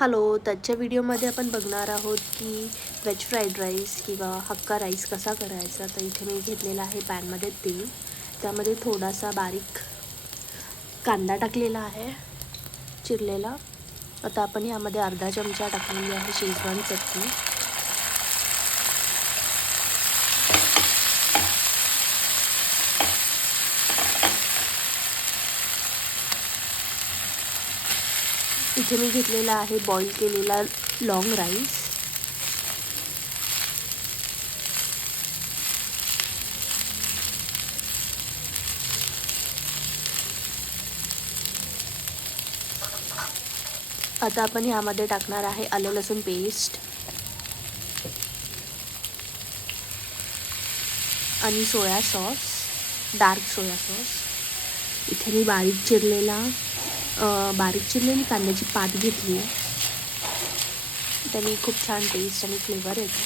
Hello, त्याच्या व्हिडिओमध्ये आपण बघणार आहोत की व्हेज फ्राईड राईस किंवा हक्का राईस कसा करायचा. तर इथे मी घेतलेला आहे पॅनमध्ये तेल, त्यामध्ये थोडासा बारीक कांदा टाकलेला आहे चिरलेला. आता आपण यामध्ये अर्धा चमचा टाकलेली आहे शेजवान चटणी. इथे मी घेतलेला आहे बॉईल केलेला लॉंग राईस. आता आपण यामध्ये टाकणार आहे आलं लसूण पेस्ट आणि soya sauce, dark soya sauce. इथे मी बारीक चिरलेली कांद्याची पात घेतली आहे. त्याने खूप छान टेस्ट आणि फ्लेवर येतो.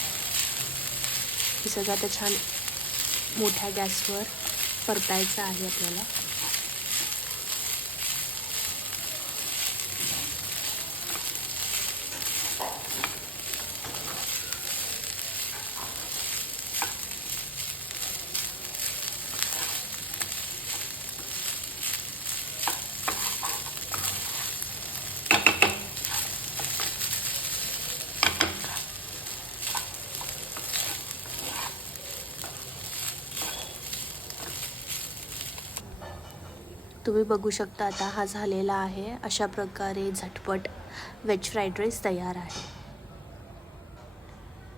हे सगळं आता छान मोठ्या गॅसवर परतायचं आहे आपल्याला. तुम्ही बघू शकता आता हा झालेला आहे. अशा प्रकारे झटपट व्हेज फ्राईड राईस तयार आहे.